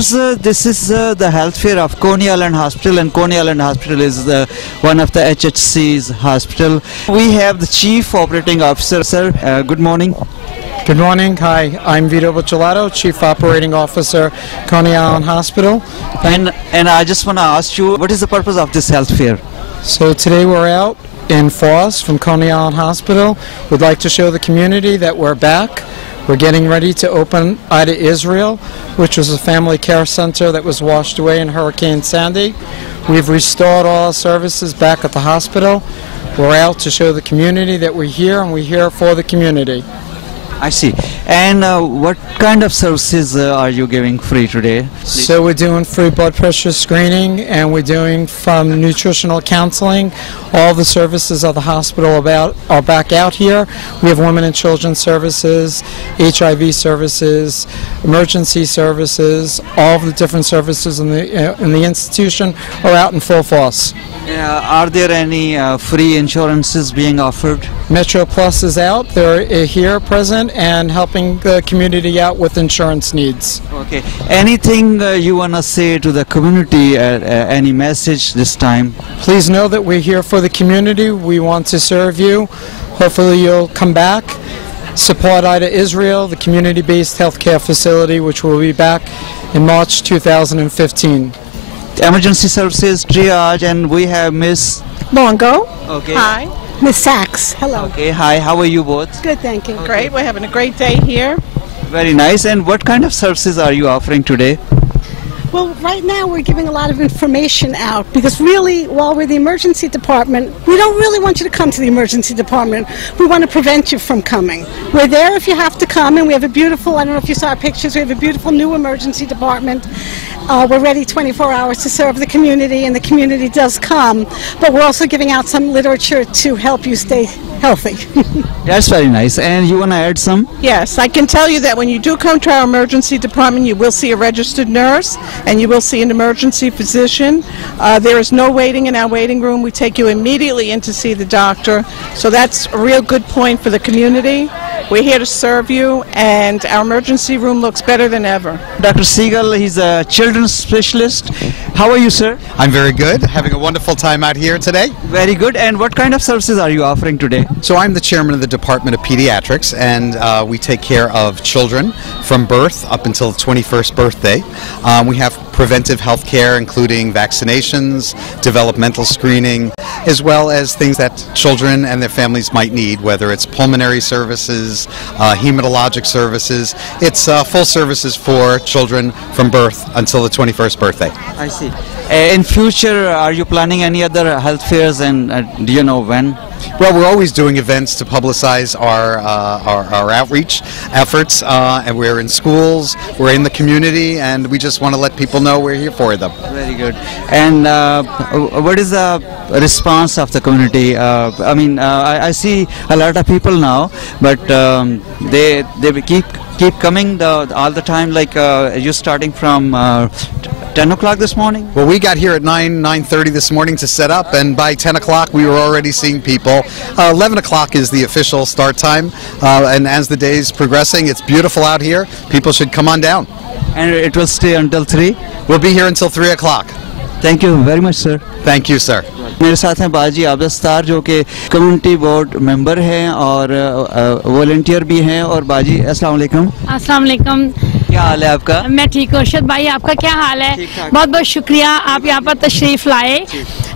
viewers, this is the health fair of Coney Island Hospital, and Coney Island Hospital is one of the HHC's hospital. We have the Chief Operating Officer, sir. Good morning. Good morning. Hi, I'm Vito Buccelato, Chief Operating Officer, Coney Island Hospital. And I just want to ask you, what is the purpose of this health fair? So today we're out in Foss from Coney Island Hospital. We'd like to show the community that we're back. We're getting ready to open Ida Israel, which was a family care center that was washed away in Hurricane Sandy. We've restored all our services back at the hospital. We're out to show the community that we're here, and we're here for the community. I see. And what kind of services are you giving free today? Please. So we're doing free blood pressure screening, and we're doing from nutritional counseling. All the services of the hospital are back out here. We have women and children services, HIV services, emergency services. All of the different services in the institution are out in full force. Are there any free insurances being offered? Metro Plus is out. They're here present and helping the community out with insurance needs. Okay. Anything you want to say to the community, any message this time? Please know that we're here for the community. We want to serve you. Hopefully you'll come back. Support Ida Israel, the community-based healthcare facility, which will be back in March 2015. Emergency services, triage, and we have Miss Bongo. Okay. Hi. Miss Sachs. Hello. Okay, hi, how are you both? Good, thank you. Okay. Great, we're having a great day here. Very nice. And what kind of services are you offering today? Well, right now we're giving a lot of information out because really, while we're the emergency department, we don't really want you to come to the emergency department. We want to prevent you from coming. We're there if you have to come, and we have a beautiful, I don't know if you saw our pictures, we have a beautiful new emergency department. We're ready 24 hours to serve the community, and the community does come, but we're also giving out some literature to help you stay healthy. That's very nice. And you want to add some? Yes, I can tell you that when you do come to our emergency department, you will see a registered nurse and you will see an emergency physician. There is no waiting in our waiting room. We take you immediately in to see the doctor. So that's a real good point for the community. We're here to serve you, and our emergency room looks better than ever. Dr. Siegel, he's a children's specialist. How are you, sir? I'm very good. Having a wonderful time out here today. Very good. And what kind of services are you offering today? So I'm the chairman of the Department of Pediatrics, and we take care of children from birth up until the 21st birthday. We have preventive health care, including vaccinations, developmental screening, as well as things that children and their families might need, whether it's pulmonary services, hematologic services. It's full services for children from birth until the 21st birthday. I see. In future, are you planning any other health fairs, and do you know when? Well, we're always doing events to publicize our outreach efforts, and we're in schools, we're in the community, and we just want to let people know we're here for them. Very good. And what is the response of the community? I see a lot of people now, but they keep coming all the time. Like you're starting from 10 o'clock this morning? Well, we got here at 9:30 this morning to set up, and by 10 o'clock we were already seeing people. 11 o'clock is the official start time, and as the day is progressing, it's beautiful out here. People should come on down. And it will stay until 3? We'll be here until 3 o'clock. Thank you very much, sir. Thank you, sir. मेरे साथ हैं बाजी आबदस्तार, जो कि community board member हैं और volunteer भी हैं। और बाजी, अस्सलाम वालेकुम। अस्सलाम वालेकुम। क्या हाल है आपका? मैं ठीक हूँ। अर्शद भाई, आपका क्या हाल है? बहुत बहुत शुक्रिया, आप यहाँ पर तशरीफ़ लाए।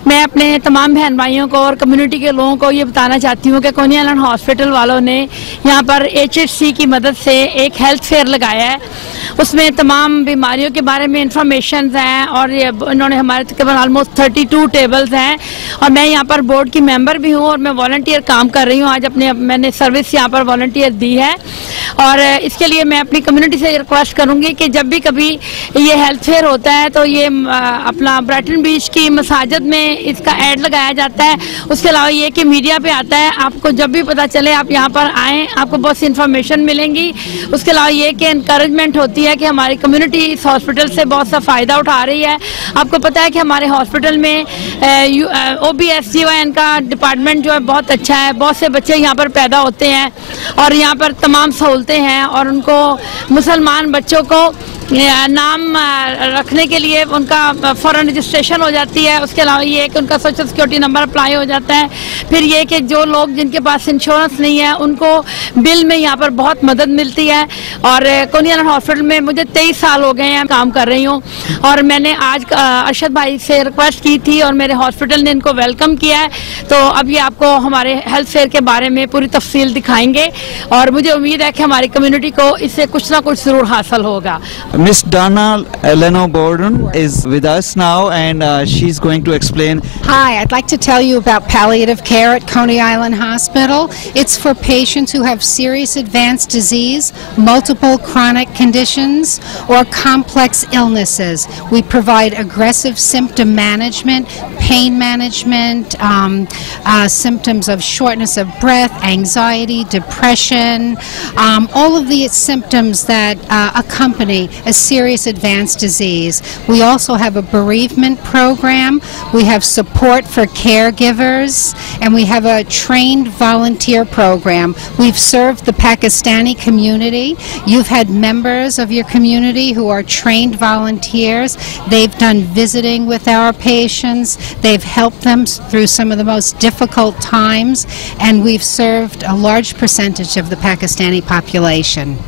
मैं अपने तमाम बहन भाइयों को और कम्युनिटी के लोगों को ये बताना चाहती हूँ कि कोनी आइलैंड हॉस्पिटल वालों ने यहाँ पर HHC की मदद से एक हेल्थ फेयर लगाया है। उसमें तमाम बीमारियों के बारे में इंफॉर्मेशन हैं, और ये इन्होंने हमारे तकरीबन ऑलमोस्ट 32 टेबल्स हैं, और मैं यहाँ पर बोर्ड की मेंबर भी हूँ और मैं वॉलंटियर काम कर रही हूँ। आज मैंने सर्विस यहाँ पर वॉलंटियर दी है, और इसके लिए मैं अपनी कम्युनिटी से रिक्वेस्ट करूँगी कि जब भी कभी ये हेल्थ फेयर होता है तो ये अपना ब्राइटन बीच की मसाजिद में इसका ऐड लगाया जाता है। उसके अलावा ये कि मीडिया पे आता है, आपको जब भी पता चले आप यहाँ पर आएँ, आपको बहुत सी इन्फॉर्मेशन मिलेंगी। उसके अलावा ये कि इनकरेजमेंट होती है कि हमारी कम्युनिटी इस हॉस्पिटल से बहुत सा फ़ायदा उठा रही है। आपको पता है कि हमारे हॉस्पिटल में OBGYN का डिपार्टमेंट जो है बहुत अच्छा है, बहुत से बच्चे यहाँ पर पैदा होते हैं और यहाँ पर तमाम सहूलतें हैं, और उनको मुसलमान बच्चों को नाम रखने के लिए उनका फ़ौरन रजिस्ट्रेशन हो जाती है। उसके अलावा ये कि उनका सोशल सिक्योरिटी नंबर अप्लाई हो जाता है। फिर ये कि जो लोग जिनके पास इंश्योरेंस नहीं है उनको बिल में यहाँ पर बहुत मदद मिलती है। और कोनी आइलैंड हॉस्पिटल में मुझे 23 साल हो गए हैं काम कर रही हूँ। और मैंने आज अरशद भाई से रिक्वेस्ट की थी और मेरे हॉस्पिटल ने इनको वेलकम किया है। तो अब ये आपको हमारे हेल्थ फेयर के बारे में पूरी तफसील दिखाएंगे और मुझे उम्मीद है कि हमारी कम्युनिटी को इससे कुछ ना कुछ ज़रूर हासिल होगा। Miss Donna Leno Borden is with us now, and she's going to explain. Hi, I'd like to tell you about palliative care at Coney Island Hospital. It's for patients who have serious advanced disease, multiple chronic conditions, or complex illnesses. We provide aggressive symptom management, pain management, symptoms of shortness of breath, anxiety, depression, all of the symptoms that accompany a serious advanced disease. We also have a bereavement program. We have support for caregivers, and we have a trained volunteer program. We've served the Pakistani community. You've had members of your community who are trained volunteers. They've done visiting with our patients. They've helped them through some of the most difficult times, and we've served a large percentage of the Pakistani population.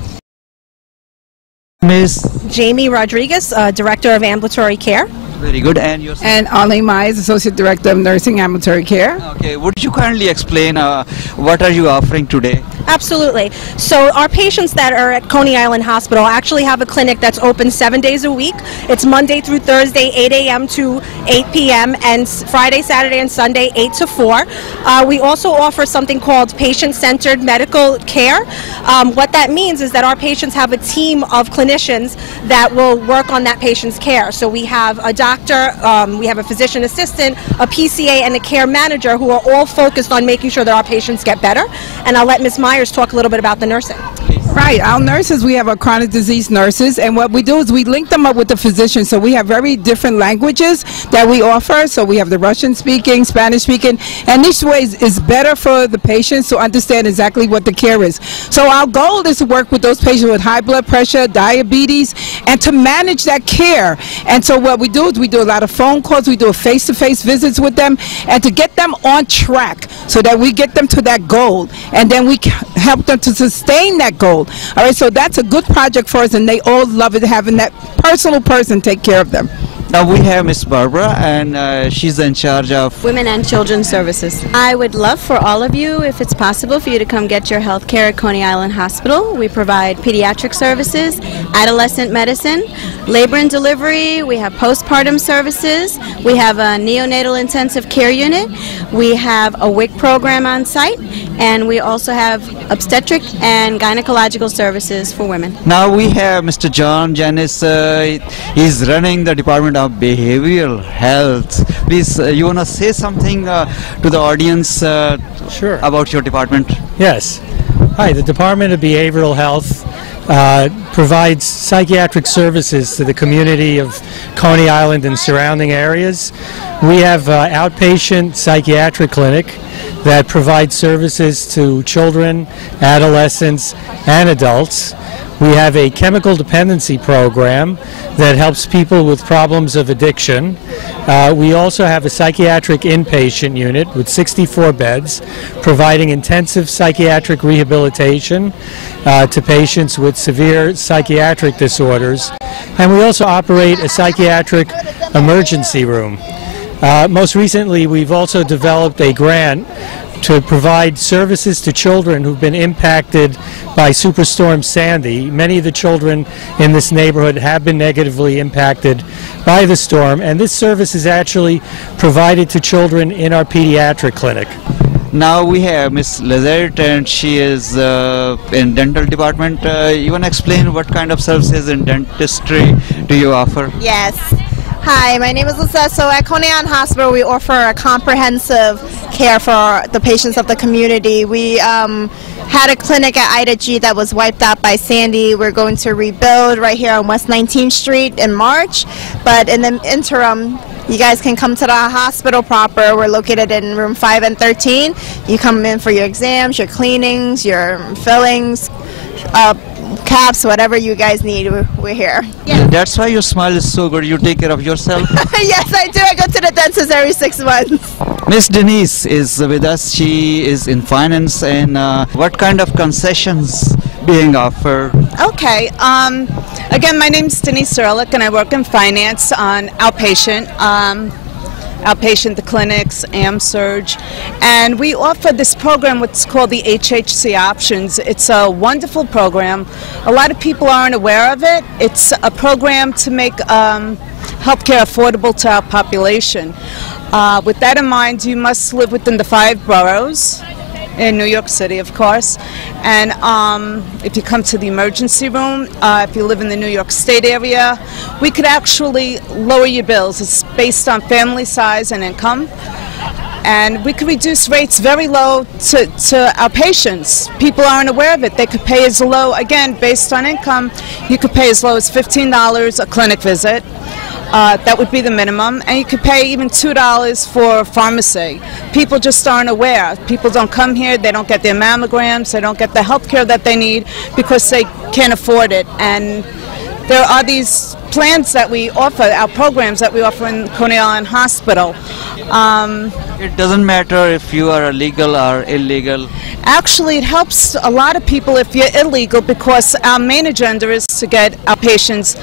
Miss Jamie Rodriguez, Director of Ambulatory Care. Very good. And yourself? And Arlene Myers, Associate Director of Nursing Ambulatory Care. Okay, would you kindly explain what are you offering today? Absolutely. So our patients that are at Coney Island Hospital actually have a clinic that's open 7 days a week. It's Monday through Thursday, 8 a.m. to 8 p.m. and Friday, Saturday, and Sunday, 8 to 4. We also offer something called patient-centered medical care. What that means is that our patients have a team of clinicians that will work on that patient's care. So we have a doctor, we have a physician assistant, a PCA, and a care manager who are all focused on making sure that our patients get better. And I'll let Ms. Myers talk a little bit about the nursing. Right, our nurses, we have our chronic disease nurses, and what we do is we link them up with the physician. So we have very different languages that we offer. So we have the Russian speaking, Spanish speaking, and each way is better for the patients to understand exactly what the care is. So our goal is to work with those patients with high blood pressure, diabetes, and to manage that care. And so what we do is we do a lot of phone calls, we do face-to-face visits with them, and to get them on track so that we get them to that goal, and then we help them to sustain that goal. All right, so that's a good project for us, and they all love it, having that personal person take care of them. Now we have Miss Barbara, and she's in charge of Women and Children's Services. I would love for all of you, if it's possible, for you to come get your health care at Coney Island Hospital. We provide pediatric services, adolescent medicine, labor and delivery. We have postpartum services. We have a neonatal intensive care unit. We have a WIC program on site, and we also have obstetric and gynecological services for women. Now we have Mr. John Janis. He's running the Department of Behavioral Health. Please, you want to say something to the audience Sure. about your department? Yes. Hi, the Department of Behavioral Health provides psychiatric services to the community of Coney Island and surrounding areas. We have outpatient psychiatric clinic that provides services to children, adolescents, and adults. We have a chemical dependency program that helps people with problems of addiction. We also have a psychiatric inpatient unit with 64 beds, providing intensive psychiatric rehabilitation to patients with severe psychiatric disorders. And we also operate a psychiatric emergency room. Most recently, we've also developed a grant to provide services to children who've been impacted by Superstorm Sandy. Many of the children in this neighborhood have been negatively impacted by the storm, and this service is actually provided to children in our pediatric clinic. Now we have Miss Lizette, and she is in dental department. You want to explain what kind of services in dentistry do you offer? Yes. Hi, my name is Lisa. So at Coney Island Hospital, we offer a comprehensive care for the patients of the community. We had a clinic at Ida G that was wiped out by Sandy. We're going to rebuild right here on West 19th Street in March. But in the interim, you guys can come to the hospital proper. We're located in room 5 and 13. You come in for your exams, your cleanings, your fillings, caps, whatever you guys need, we're here. Yeah, that's why your smile is so good. You take care of yourself. Yes, I do. I go to the dentist every 6 months. Miss Denise is with us. She is in finance, and what kind of concessions being offered? Okay. Again, my name is Denise Ehrlich, and I work in finance on outpatient. Outpatient, the clinics, AmSurge, and we offer this program what's called the HHC Options. It's a wonderful program. A lot of people aren't aware of it. It's a program to make healthcare affordable to our population. With that in mind, you must live within the 5 boroughs in New York City, of course, and if you come to the emergency room, if you live in the New York State area, we could actually lower your bills. It's based on family size and income, and we could reduce rates very low to our patients. People aren't aware of it. They could pay as low, again, based on income, you could pay as low as $15 a clinic visit. That would be the minimum, and you could pay even $2 for pharmacy. People just aren't aware. People don't come here, they don't get their mammograms, they don't get the health care that they need because they can't afford it. And there are these plans that we offer, our programs that we offer in Coney Island Hospital. It doesn't matter if you are legal or illegal. Actually, it helps a lot of people if you're illegal, because our main agenda is to get our patients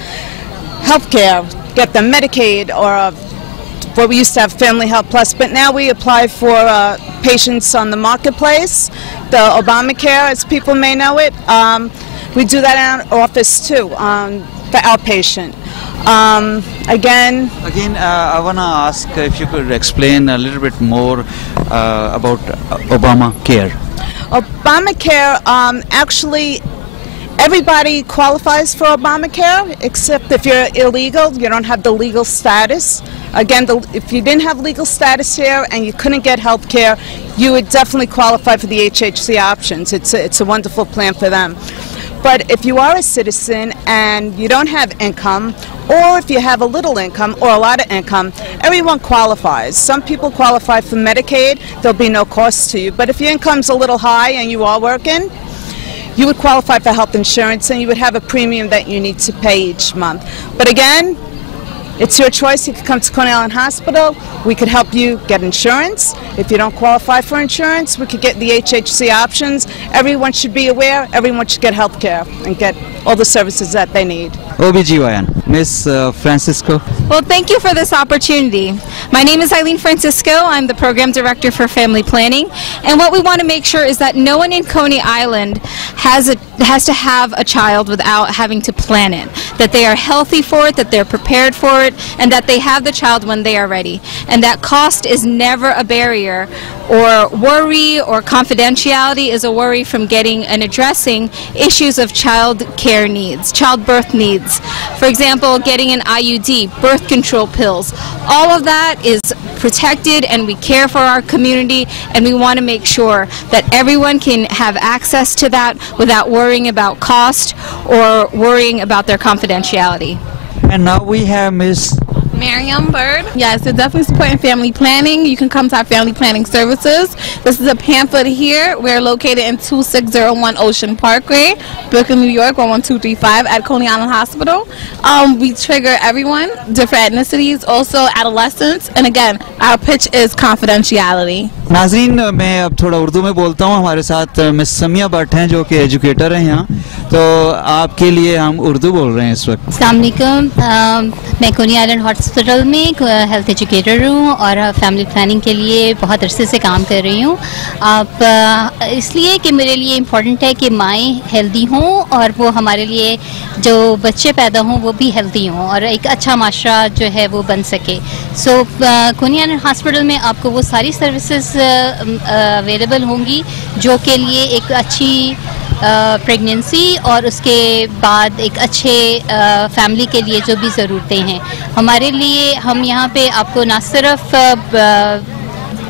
health care, get them Medicaid, or what we used to have Family Health Plus, but now we apply for patients on the marketplace, the Obamacare, as people may know it. We do that in our office too, for outpatient. Again, I want to ask if you could explain a little bit more about Obamacare. Obamacare, actually, everybody qualifies for Obamacare, except if you're illegal, you don't have the legal status. Again, if you didn't have legal status here and you couldn't get health care, you would definitely qualify for the HHC Options. It's a wonderful plan for them. But if you are a citizen and you don't have income, or if you have a little income or a lot of income, everyone qualifies. Some people qualify for Medicaid, there'll be no cost to you. But if your income's a little high and you are working, you would qualify for health insurance, and you would have a premium that you need to pay each month. But again, it's your choice. You could come to Coney Island Hospital. We could help you get insurance. If you don't qualify for insurance, we could get the HHC Options. Everyone should be aware. Everyone should get health care and get all the services that they need. OBGYN, Miss Francisco. Well, thank you for this opportunity. My name is Eileen Francisco. I'm the Program Director for Family Planning. And what we want to make sure is that no one in Coney Island has to have a child without having to plan it. That they are healthy for it, that they're prepared for it, and that they have the child when they are ready. And that cost is never a barrier, or worry or confidentiality is a worry from getting and addressing issues of child care needs, childbirth needs. For example, getting an IUD, birth control pills. All of that is protected, and we care for our community, and we want to make sure that everyone can have access to that without worrying about cost or worrying about their confidentiality. And now we have Miss Miriam Bird. Yes, we're definitely supporting family planning. You can come to our family planning services. This is a pamphlet here. We're located in 2601 Ocean Parkway, Brooklyn, New York, 11235 at Coney Island Hospital. We trigger everyone, different ethnicities, also adolescents, and again, our pitch is confidentiality. नाज़रीन, मैं अब थोड़ा उर्दू में बोलता हूँ. हमारे साथ miss Samiya Bhatt हैं जो कि एजुकेटर हैं यहाँ, तो आपके लिए हम उर्दू बोल रहे हैं इस वक्त. अस्सलाम वालेकुम. मैं कोनी आइलैंड हॉस्पिटल में हेल्थ एजुकेटर हूँ और फैमिली प्लानिंग के लिए बहुत अरसे से काम कर रही हूँ. आप इसलिए कि मेरे लिए इम्पॉर्टेंट है कि माएँ हेल्दी हों और वो हमारे लिए जो बच्चे पैदा हों वो भी हेल्दी हों और एक अच्छा माशरा जो है वो बन सके. सो कोनी आइलैंड हॉस्पिटल में आपको वो सारी सर्विसेज अवेलेबल होंगी जो के लिए एक अच्छी प्रेगनेंसी और उसके बाद एक अच्छे फैमिली के लिए जो भी ज़रूरतें हैं. हमारे लिए हम यहाँ पे आपको ना सिर्फ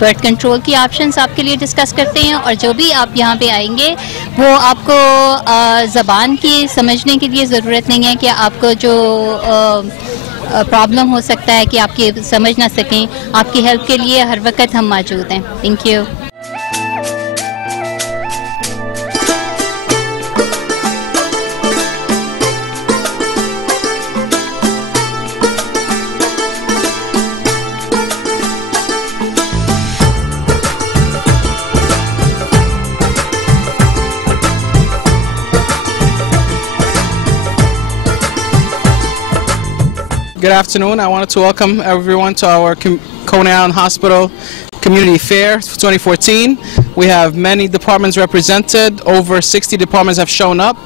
बर्थ कंट्रोल की ऑप्शंस आपके लिए डिस्कस करते हैं और जो भी आप यहाँ पे आएंगे वो आपको ज़बान की समझने के लिए ज़रूरत नहीं है कि आपको जो प्रॉब्लम हो सकता है कि आपकी समझ ना सकें. आपकी हेल्प के लिए हर वक्त हम मौजूद हैं. Thank you. Good afternoon. I wanted to welcome everyone to our Coney Island Hospital Community Fair 2014. We have many departments represented. Over 60 departments have shown up.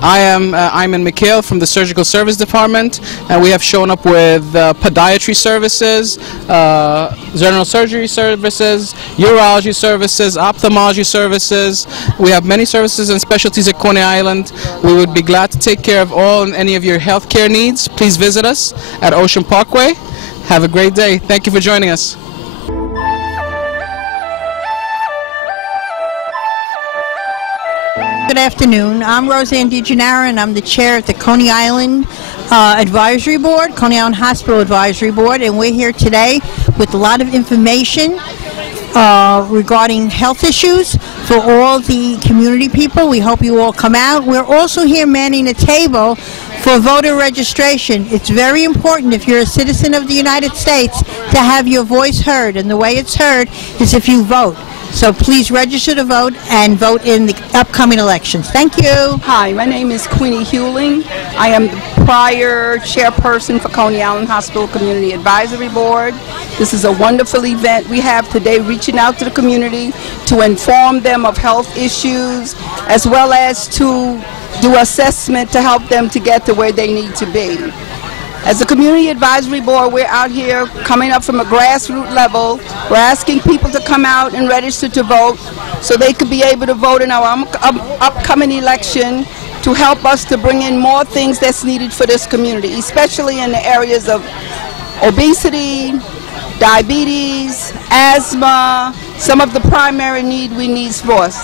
I'm McHale from the Surgical Service Department, and we have shown up with podiatry services, general surgery services, urology services, ophthalmology services. We have many services and specialties at Coney Island. We would be glad to take care of all and any of your healthcare needs. Please visit us at Ocean Parkway. Have a great day. Thank you for joining us. Good afternoon. I'm Roseanne DeGennaro, and I'm the chair of the Coney Island Advisory Board, Coney Island Hospital Advisory Board, and we're here today with a lot of information regarding health issues for all the community people. We hope you all come out. We're also here manning a table for voter registration. It's very important, if you're a citizen of the United States, to have your voice heard, and the way it's heard is if you vote. So please register to vote and vote in the upcoming elections. Thank you. Hi, my name is Queenie Hewling. I am the prior chairperson for Coney Island Hospital Community Advisory Board. This is a wonderful event we have today, reaching out to the community to inform them of health issues, as well as to do assessment to help them to get to where they need to be. As a community advisory board, we're out here coming up from a grassroots level. We're asking people to come out and register to vote so they could be able to vote in our upcoming election, to help us to bring in more things that's needed for this community, especially in the areas of obesity, diabetes, asthma, some of the primary need we need for us.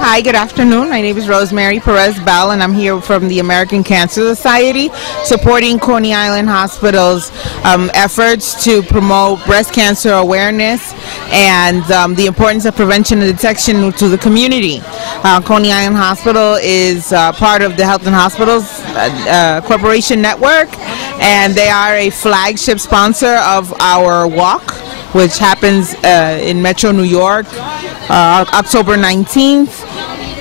Hi, good afternoon. My name is Rosemary Perez Bell, and I'm here from the American Cancer Society, supporting Coney Island Hospital's efforts to promote breast cancer awareness and the importance of prevention and detection to the community. Coney Island Hospital is part of the Health and Hospitals Corporation Network, and they are a flagship sponsor of our walk, which happens in Metro New York, October 19th.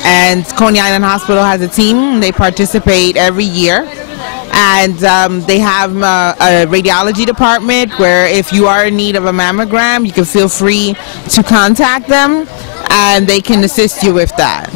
And Coney Island Hospital has a team. They participate every year. And they have a radiology department where if you are in need of a mammogram, you can feel free to contact them, and they can assist you with that.